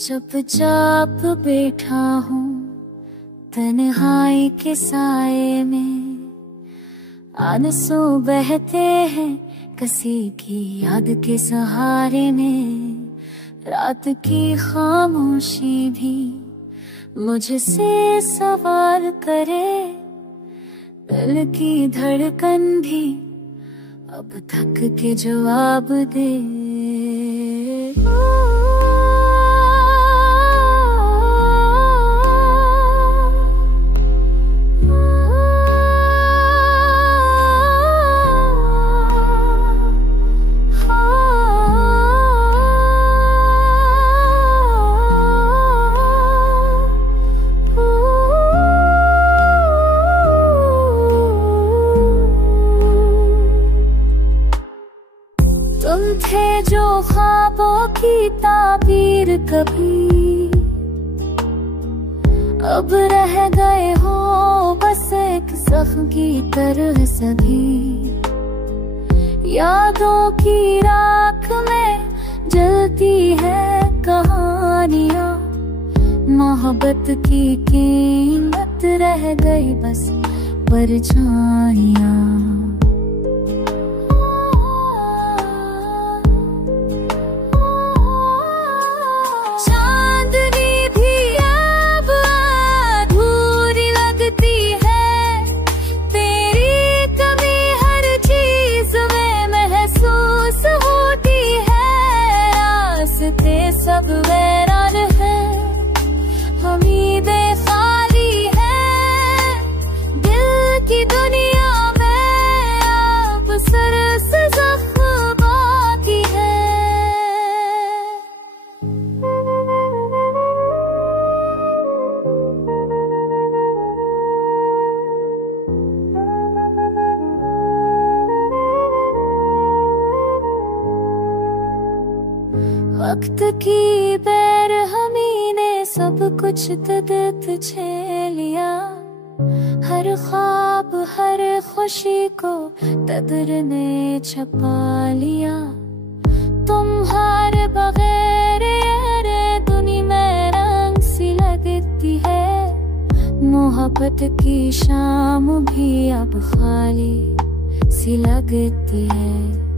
चुपचाप बैठा हूँ तन्हाई के साए में, आंसू बहते हैं किसी की याद के सहारे में। रात की खामोशी भी मुझसे सवाल करे, दिल की धड़कन भी अब थक के जवाब दे। तुम थे जो ख्वाबों की ताबीर कभी, अब रह गए हो बस एक जख्म की तरह सभी। यादों की राख में जलती है कहानियां, मोहब्बत की कीमत रह गई बस परछाइयां। सब वैरान है, उम्मीदें खाली है, दिल की दुनिया में अब सरस ज़ख्म बाकी है। वक्त की बेरहमी ने सब कुछ तुझे लिया, हर ख्वाब हर खुशी को कदर ने छपा लिया। तुम्हारे बगैर ये दुनिया में रंग सी लगती है, मोहब्बत की शाम भी अब खाली सी लगती है।